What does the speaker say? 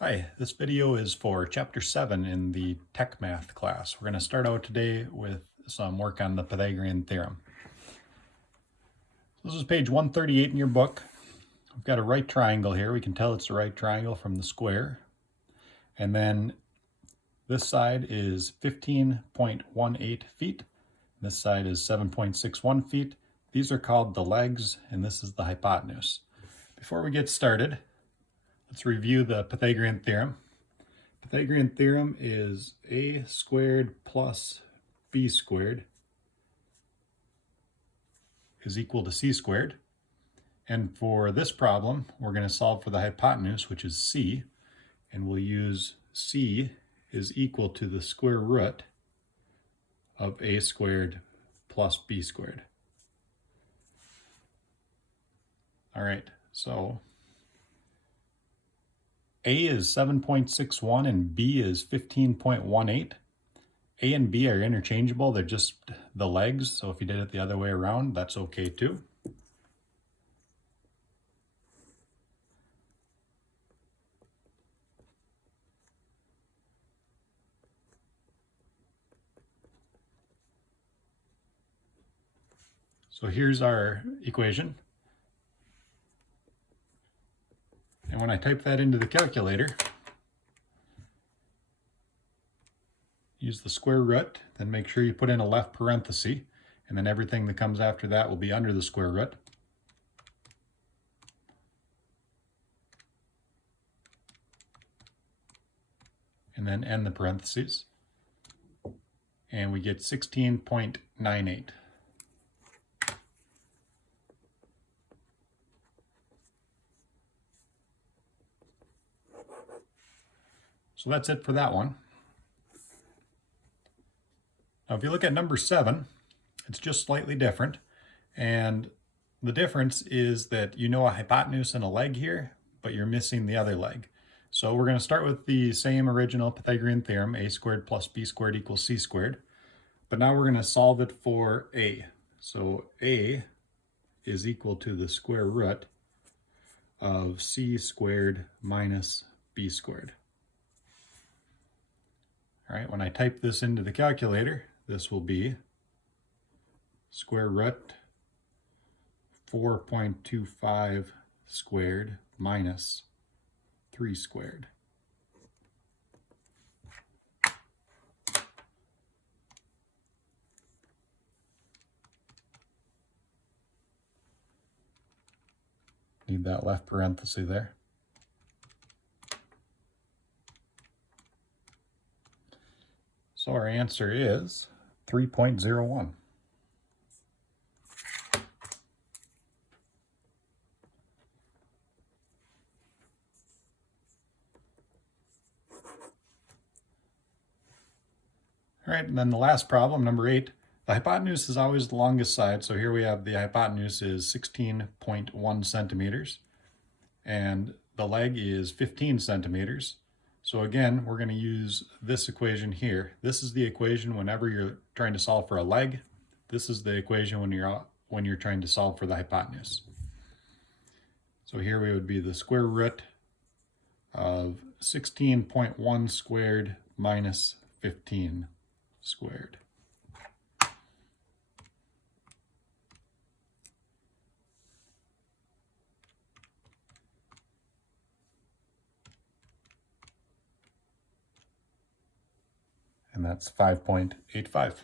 Hi, this video is for Chapter 7 in the Tech Math class. We're going to start out today with some work on the Pythagorean Theorem. This is page 138 in your book. We've got a right triangle here. We can tell it's a right triangle from the square. And then this side is 15.18 feet. This side is 7.61 feet. These are called the legs, and this is the hypotenuse. Before we get started, let's review the Pythagorean Theorem. Pythagorean Theorem is a squared plus b squared is equal to c squared. And for this problem, we're going to solve for the hypotenuse, which is c, and we'll use c is equal to the square root of a squared plus b squared. All right, so A is 7.61 and B is 15.18. A and B are interchangeable. They're just the legs. So if you did it the other way around, that's okay too. So here's our equation. And when I type that into the calculator, use the square root, then make sure you put in a left parenthesis, and then everything that comes after that will be under the square root. And then end the parentheses. And we get 16.98. So that's it for that one. Now if you look at number 7, it's just slightly different. And the difference is that you know a hypotenuse and a leg here, but you're missing the other leg. So we're going to start with the same original Pythagorean theorem, a squared plus b squared equals c squared. But now we're going to solve it for a. So a is equal to the square root of c squared minus b squared. All right, when I type this into the calculator, this will be square root 4.25 squared minus 3 squared. Need that left parenthesis there. So our answer is 3.01. All right, and then the last problem, number 8. The hypotenuse is always the longest side, so here we have the hypotenuse is 16.1 centimeters, and the leg is 15 centimeters. So again, we're going to use this equation here. This is the equation whenever you're trying to solve for a leg. This is the equation when you're trying to solve for the hypotenuse. So here we would be the square root of 16.1 squared minus 15 squared. And that's 5.85.